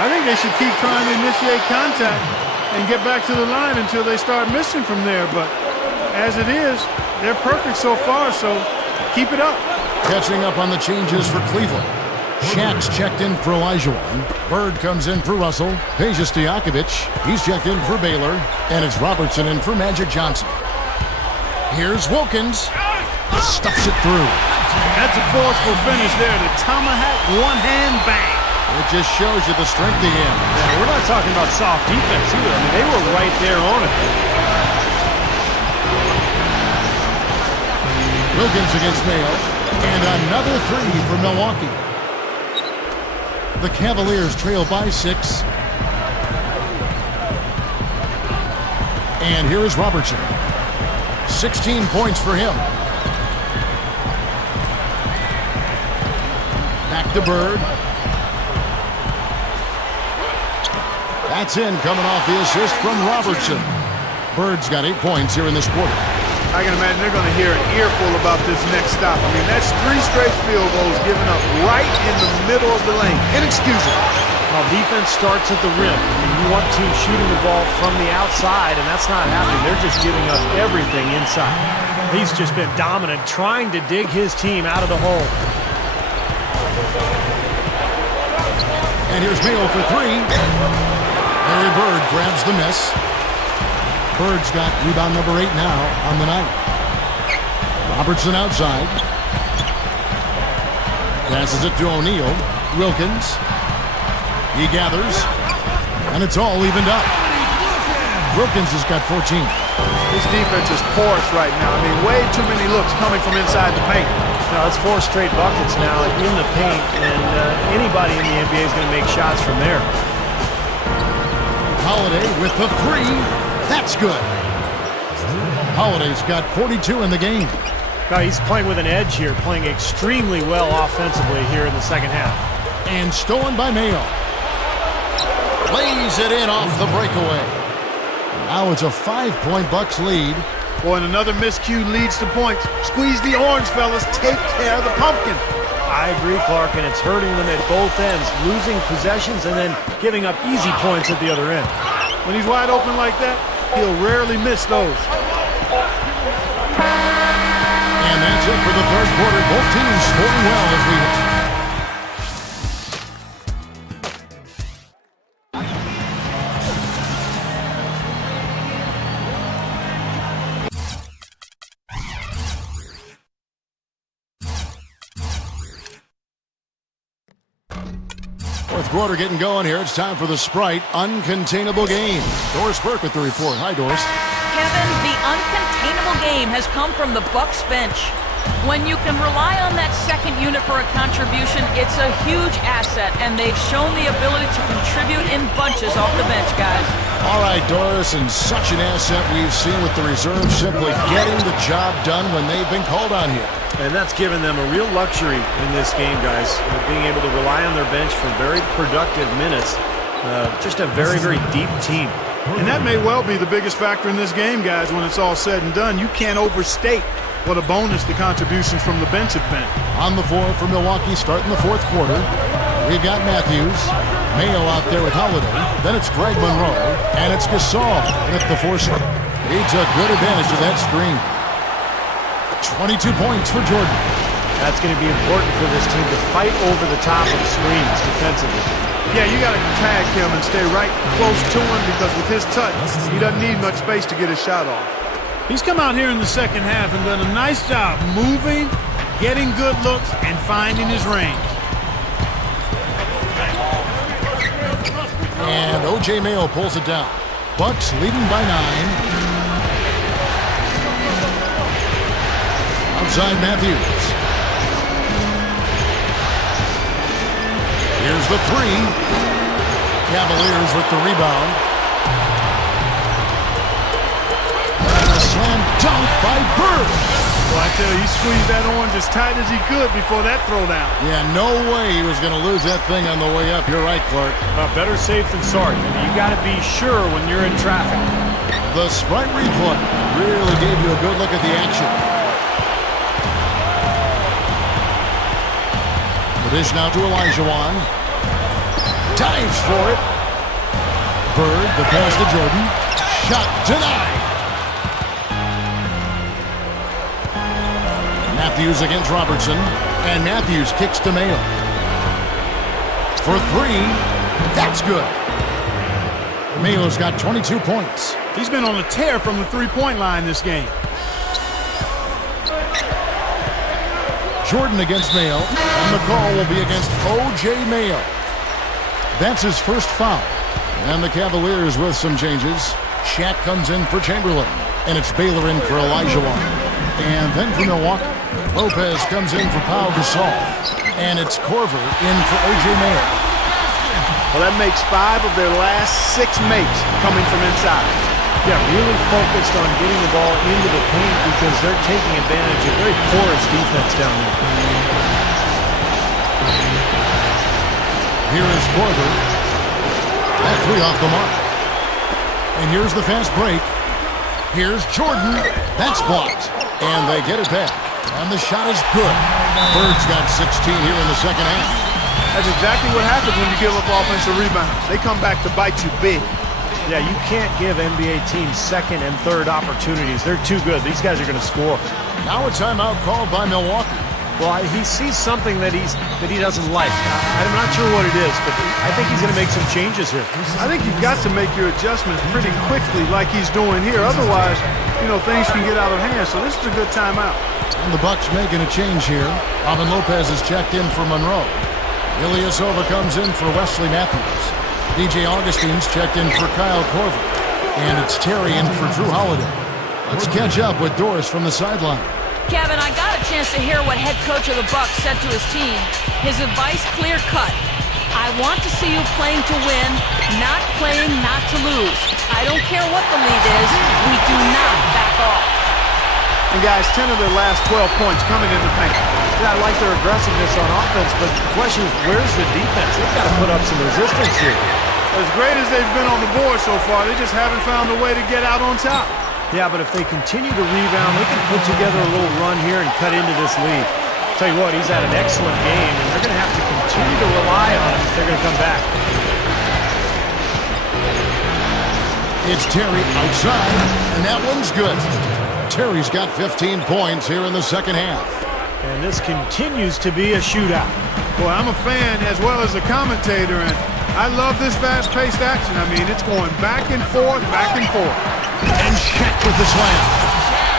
I think they should keep trying to initiate contact and get back to the line until they start missing from there. But as it is, they're perfect so far, so keep it up. Catching up on the changes for Cleveland. Shaq's checked in for Olajuwon. Bird comes in for Russell. Peja Stojakovic, he's checked in for Baylor. And it's Robertson in for Magic Johnson. Here's Wilkins. Stuffs it through. That's a forceful finish there. The tomahawk one-hand bang. It just shows you the strength he has. Yeah, we're not talking about soft defense either. I mean, they were right there on it. Wilkins against Mayo. And another 3 for Milwaukee. The Cavaliers trail by 6. And here is Robertson. 16 points for him. Back to Bird. That's in, coming off the assist from Robertson. Bird's got 8 points here in this quarter. I can imagine they're going to hear an earful about this next stop. I mean, that's 3 straight field goals given up right in the middle of the lane. Inexcusable. Well, defense starts at the rim. I mean, you want teams shooting the ball from the outside, and that's not happening. They're just giving up everything inside. He's just been dominant, trying to dig his team out of the hole. And here's Mayo for 3. Larry Bird grabs the miss. Bird's got rebound number 8 now on the night. Robertson outside. Passes it to O'Neal. Wilkins. He gathers. And it's all evened up. Wilkins has got 14. This defense is porous right now. I mean, way too many looks coming from inside the paint. Now, it's 4 straight buckets now in the paint, and anybody in the NBA is going to make shots from there. Holiday with the 3. That's good. Holiday's got 42 in the game. Now, he's playing with an edge here, playing extremely well offensively here in the second half. And stolen by Mayo. Lays it in off the breakaway. Now it's a 5-point Bucks lead. Boy, and another miscue leads to points. Squeeze the orange, fellas. Take care of the pumpkin. I agree, Clark, and it's hurting them at both ends, losing possessions and then giving up easy points at the other end. When he's wide open like that, he'll rarely miss those. And that's it for the third quarter. Both teams scoring well as we... Fourth quarter getting going here. It's time for the Sprite Uncontainable Game. Doris Burke with the report. Hi, Doris. Kevin, the uncontainable game has come from the Bucks bench. When you can rely on that second unit for a contribution, it's a huge asset, and they've shown the ability to contribute in bunches off the bench, guys. All right, Doris, and such an asset we've seen with the reserves simply getting the job done when they've been called on here. And that's given them a real luxury in this game, guys, being able to rely on their bench for very productive minutes. Just a very, very deep team. And that may well be the biggest factor in this game, guys, when it's all said and done. You can't overstate what a bonus the contributions from the bench have been. On the floor for Milwaukee starting the fourth quarter, we've got Matthews, Mayo out there with Holiday, then it's Greg Monroe, and it's Gasol at the four spot. He took good advantage of that screen. 22 points for Jordan. That's going to be important for this team to fight over the top of screens defensively. Yeah, you got to tag him and stay right close to him because with his touch, he doesn't need much space to get his shot off. He's come out here in the second half and done a nice job moving, getting good looks, and finding his range. And O.J. Mayo pulls it down. Bucks leading by 9. Outside Matthews. Here's the three. Cavaliers with the rebound. And a slam dunk by Bird. Well, I tell you, he squeezed that orange as tight as he could before that throwdown. Yeah, no way he was going to lose that thing on the way up. You're right, Clark. Better safe than sorry. You got to be sure when you're in traffic. The Sprite replay really gave you a good look at the action. The dish now to Olajuwon. Dives for it. Bird, the pass to Jordan. Shot denied. Matthews against Robertson. And Matthews kicks to Mayo. For three. That's good. Mayo's got 22 points. He's been on a tear from the three-point line this game. Jordan against Mayo, and the call will be against O.J. Mayo. That's his first foul. And the Cavaliers with some changes. Shaq comes in for Chamberlain, and it's Baylor in for Olajuwon. And then for Milwaukee, Lopez comes in for Pau Gasol, and it's Korver in for O.J. Mayo. Well, that makes 5 of their last 6 makes coming from inside. Yeah, really focused on getting the ball into the paint because they're taking advantage of very porous defense down there. Here is Korver. That three off the mark. And here's the fast break. Here's Jordan. That's blocked. And they get it back. And the shot is good. Bird's got 16 here in the second half. That's exactly what happens when you give up offensive rebounds. They come back to bite you big. Yeah, you can't give NBA teams second and third opportunities. They're too good. These guys are going to score. Now a timeout called by Milwaukee. Well, he sees something that he doesn't like. I'm not sure what it is, but I think he's going to make some changes here. I think you've got to make your adjustments pretty quickly like he's doing here. Otherwise, things can get out of hand. So this is a good timeout. And the Bucks making a change here. Robin Lopez is checked in for Monroe. Ilyasova comes in for Wesley Matthews. DJ Augustine's checked in for Kyle Korver. And it's Terry in for Drew Holiday. Let's catch up with Doris from the sideline. Kevin, I got a chance to hear what head coach of the Bucks said to his team. His advice clear-cut. I want to see you playing to win, not playing not to lose. I don't care what the lead is. We do not back off. And guys, 10 of their last 12 points coming in the paint. Yeah, I like their aggressiveness on offense, but the question is, where's the defense? They've got to put up some resistance here. As great as they've been on the board so far, they just haven't found a way to get out on top. Yeah, but if they continue to rebound, they can put together a little run here and cut into this lead. Tell you what, he's had an excellent game, and they're going to have to continue to rely on him if they're going to come back. It's Terry outside, and that one's good. Terry's got 15 points here in the second half. And this continues to be a shootout. Boy, I'm a fan as well as a commentator, and I love this fast-paced action. I mean, it's going back and forth, back and forth. And Shaq with the slam.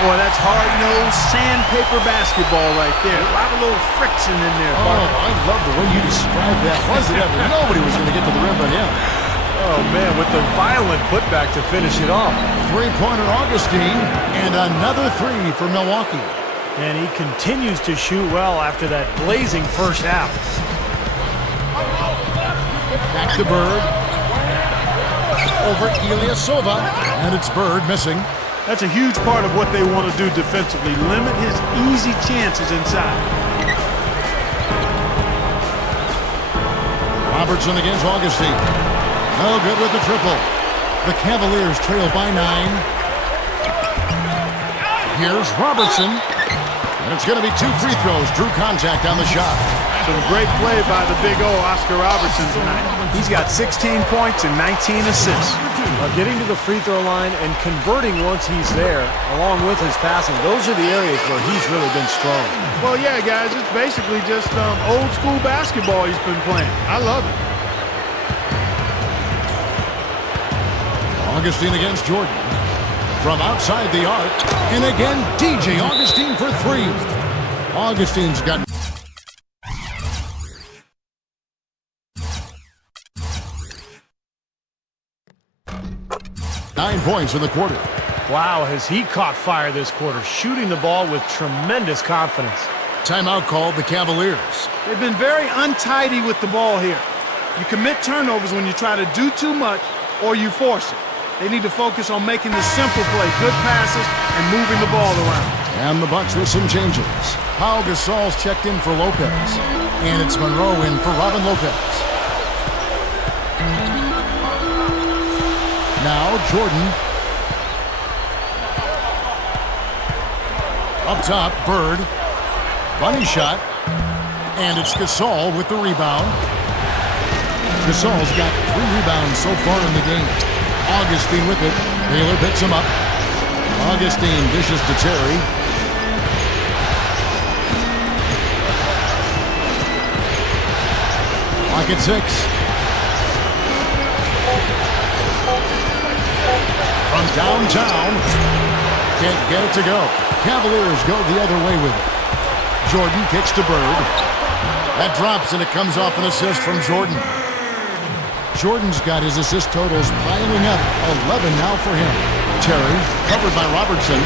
Boy, that's hard-nosed sandpaper basketball right there. A lot of little friction in there. Oh, I love the way you described that. Was it ever? Nobody was going to get to the rim but him. Oh, man, with the violent putback to finish it off. Three-pointer Augustine, and another three for Milwaukee. And he continues to shoot well after that blazing first half. Back to Bird. Over Ilyasova. And it's Bird missing. That's a huge part of what they want to do defensively. Limit his easy chances inside. Robertson against Augustine. No good with the triple. The Cavaliers trail by 9. Here's Robertson. And it's going to be 2 free throws. Drew contact on the shot. Some great play by the big O, Oscar Robertson, tonight. He's got 16 points and 19 assists. Getting to the free throw line and converting once he's there, along with his passing, those are the areas where he's really been strong. Well, yeah, guys, it's basically just old school basketball he's been playing. I love it. Augustine against Jordan. From outside the arc. And again, DJ Augustine for 3. Augustine's got... Nine points in the quarter. Wow, has he caught fire this quarter, shooting the ball with tremendous confidence. Timeout called the Cavaliers. They've been very untidy with the ball here. You commit turnovers when you try to do too much or you force it. They need to focus on making the simple play, good passes, and moving the ball around. And the Bucks with some changes. Pau Gasol's checked in for Lopez. And it's Monroe in for Robin Lopez. Now Jordan. Up top, Bird. Bunny shot. And it's Gasol with the rebound. Gasol's got 3 rebounds so far in the game. Augustine with it. Baylor picks him up. Augustine dishes to Terry. Clock at 6. From downtown. Can't get it to go. Cavaliers go the other way with it. Jordan kicks to Bird. That drops and it comes off an assist from Jordan. Jordan's got his assist totals piling up. 11 now for him. Terry, covered by Robertson.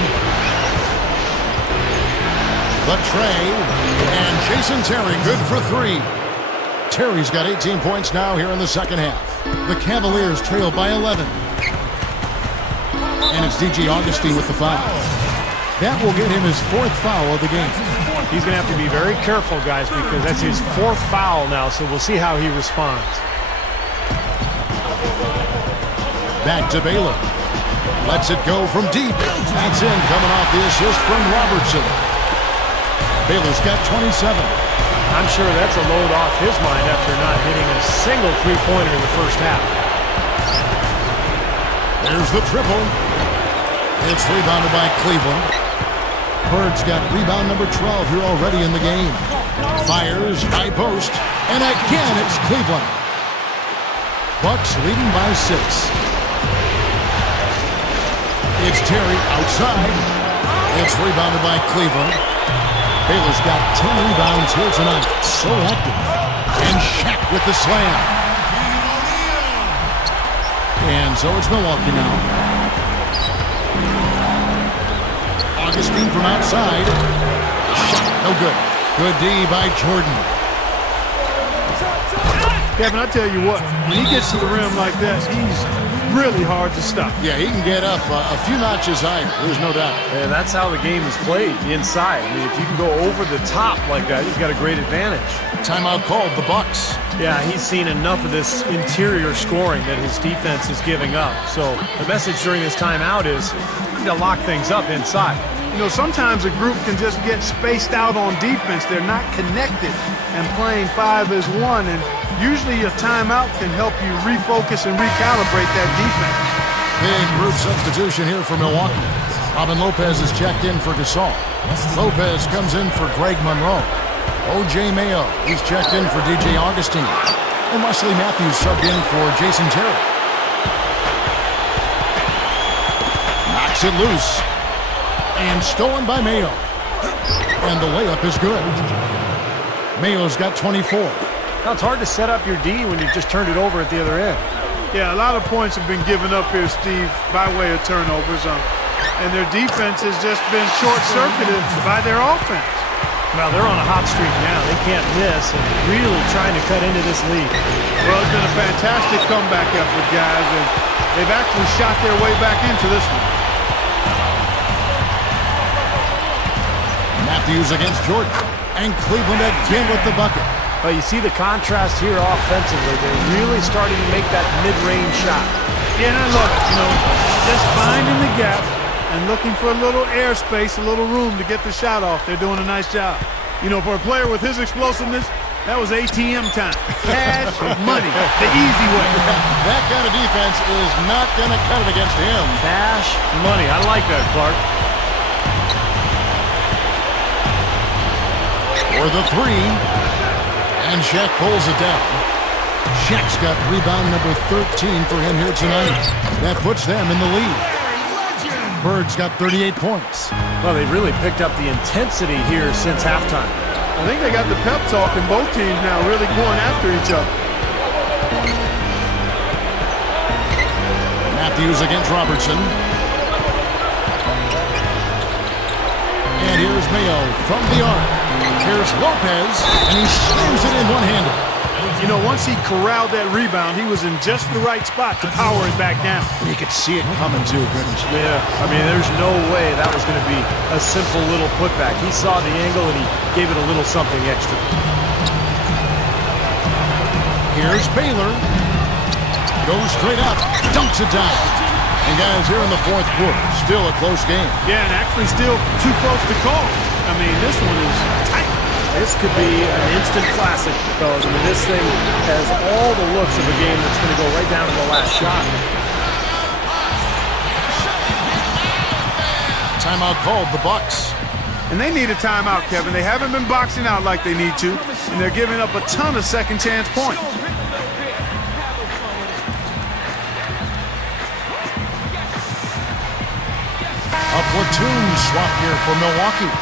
The tray. And Jason Terry, good for 3. Terry's got 18 points now here in the second half. The Cavaliers trail by 11. And it's DJ Augustine with the foul. That will get him his 4th foul of the game. He's going to have to be very careful, guys, because that's his 4th foul now, so we'll see how he responds. Back to Baylor. Lets it go from deep. That's in, coming off the assist from Robertson. Baylor's got 27. I'm sure that's a load off his mind after not hitting a single three-pointer in the first half. There's the triple. It's rebounded by Cleveland. Bird's got rebound number 12 here already in the game. Fires, high post, and again it's Cleveland. Bucks leading by 6. It's Terry outside. It's rebounded by Cleveland. Baylor's got 10 rebounds here tonight. So active. And Shaq with the slam. And so it's Milwaukee now. Augustine from outside. Shot, no good. Good D by Jordan. Kevin, I tell you what, when he gets to the rim like that, he's really hard to stop. Yeah, he can get up a few notches higher, there's no doubt. And that's how the game is played, inside. I mean, if you can go over the top like that, you've got a great advantage. Timeout called, the Bucks. Yeah, he's seen enough of this interior scoring that his defense is giving up. So the message during this timeout is you need to lock things up inside. You know, sometimes a group can just get spaced out on defense. They're not connected and playing 5 as 1. And usually a timeout can help you refocus and recalibrate that defense. Big group substitution here for Milwaukee. Robin Lopez is checked in for Gasol. Lopez comes in for Greg Monroe. O.J. Mayo, he's checked in for DJ Augustine. And Wesley Matthews subbed in for Jason Terry. Knocks it loose. And stolen by Mayo. And the layup is good. Mayo's got 24. Now, it's hard to set up your D when you just turned it over at the other end. Yeah, a lot of points have been given up here, Steve, by way of turnovers. And their defense has just been short-circuited by their offense. Well, they're on a hot streak now. They can't miss and really trying to cut into this lead. Well, it's been a fantastic comeback effort, guys, and they've actually shot their way back into this one. Matthews against Jordan. And Cleveland again with the bucket. Well, you see the contrast here offensively. They're really starting to make that mid-range shot. Yeah, and look, just finding the gap and looking for a little airspace, a little room to get the shot off. They're doing a nice job. For a player with his explosiveness, that was ATM time. Cash money, the easy way. That kind of defense is not going to cut it against him. Cash money. I like that, Clark. For the three. And Shaq pulls it down. Shaq's got rebound number 13 for him here tonight. That puts them in the lead. Bird's got 38 points. Well, they've really picked up the intensity here since halftime. I think they got the pep talk in both teams now, really going after each other. Matthews against Robertson. And here's Mayo from the arc. Here's Lopez, and he slams it in one-handed. Once he corralled that rebound, he was in just the right spot to power it back down. You could see it coming too, couldn't you? Yeah, there's no way that was going to be a simple little putback. He saw the angle, and he gave it a little something extra. Here's Baylor. Goes straight up, dunks it down. And guys, here in the fourth quarter, still a close game. Yeah, and actually still too close to call. This one is tight. This could be an instant classic, fellas. This thing has all the looks of a game that's going to go right down to the last shot. Timeout called, the Bucks. And they need a timeout, Kevin. They haven't been boxing out like they need to, and they're giving up a ton of second-chance points. A platoon swap here for Milwaukee.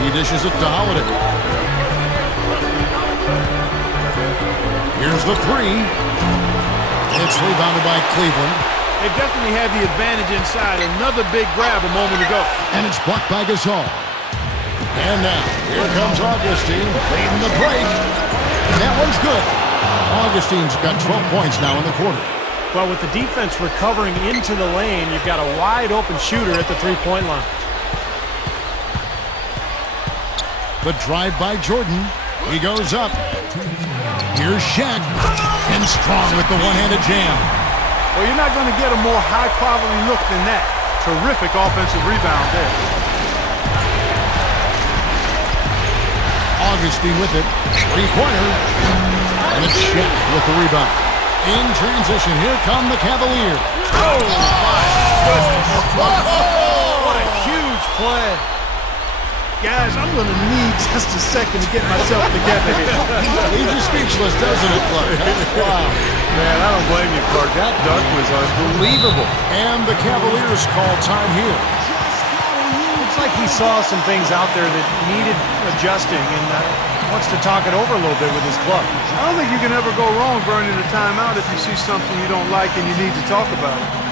He dishes it to Holiday. Here's the three. It's rebounded by Cleveland. They definitely had the advantage inside. Another big grab a moment ago. And it's blocked by Gasol. And now, here comes Augustine, leading the break. That one's good. Augustine's got 12 points now in the quarter. Well, with the defense recovering into the lane, you've got a wide-open shooter at the three-point line. The drive by Jordan. He goes up. Here's Shaq. And Strong with the one-handed jam. Well, you're not going to get a more high-quality look than that. Terrific offensive rebound there. Augustine with it. Three-pointer. And it's Shaq with the rebound. In transition, here come the Cavaliers. Oh, my goodness. What a huge play. Guys, I'm going to need just a second to get myself together here. Leaves you speechless, doesn't it, Clark? Wow. Man, I don't blame you, Clark. That dunk was unbelievable. And the Cavaliers call time here. Looks like he saw some things out there that needed adjusting and wants to talk it over a little bit with his club. I don't think you can ever go wrong burning a timeout if you see something you don't like and you need to talk about it.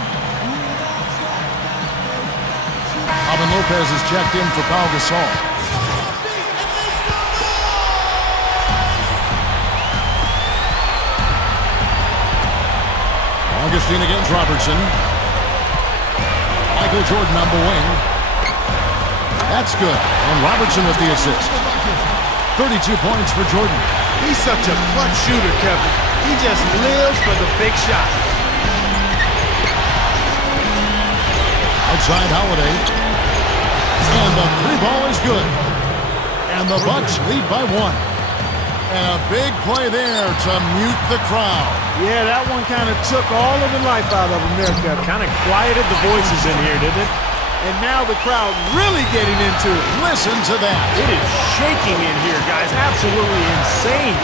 Alvin Lopez is checked in for Pau Gasol. Augustine against Robertson. Michael Jordan on the wing. That's good. And Robertson with the assist. 32 points for Jordan. He's such a clutch shooter, Kevin. He just lives for the big shot. Outside Holiday. And the three ball is good. And the Bucks lead by one. And a big play there to mute the crowd. Yeah, that one kind of took all of the life out of America. Kind of quieted the voices in here, didn't it? And now the crowd really getting into it. Listen to that. It is shaking in here, guys. Absolutely insane.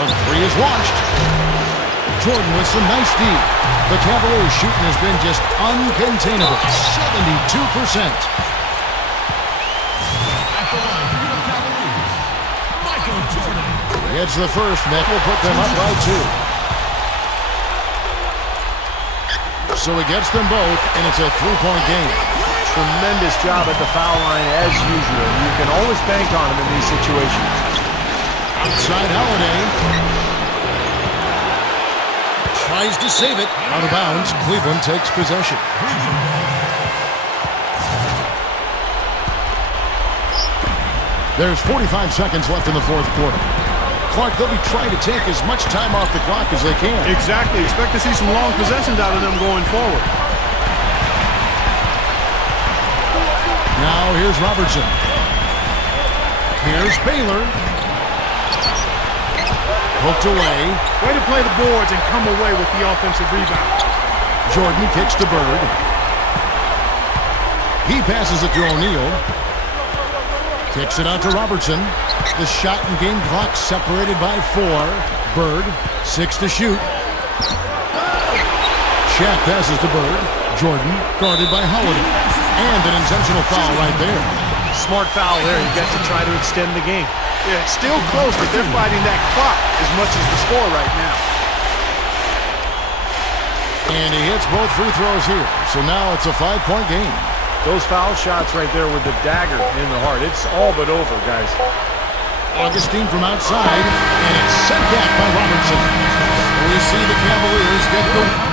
The three is launched. Jordan with some nice D. The Cavaliers shooting has been just uncontainable. 72%. Hits the first, and that will put them up by 2. So he gets them both, and it's a 3-point game. Tremendous job at the foul line as usual. You can always bank on him in these situations. Outside Holiday. Tries to save it. Out of bounds. Cleveland takes possession. There's 45 seconds left in the fourth quarter. Clark, they'll be trying to take as much time off the clock as they can. Exactly. Expect to see some long possessions out of them going forward. Now here's Robertson. Here's Baylor. Hooked away. Way to play the boards and come away with the offensive rebound. Jordan kicks to Bird. He passes it to O'Neal. Kicks it out to Robertson. The shot and game clock separated by 4. Bird, 6 to shoot. Shaq passes to Bird. Jordan guarded by Holiday. And an intentional foul right there. Smart foul there. You got to try to extend the game. Yeah, it's still close, but they're fighting that clock as much as the score right now. And he hits both free throws here. So now it's a 5-point game. Those foul shots right there with the dagger in the heart. It's all but over, guys. Augustine from outside, and it's sent back by Robertson. We see the Cavaliers get the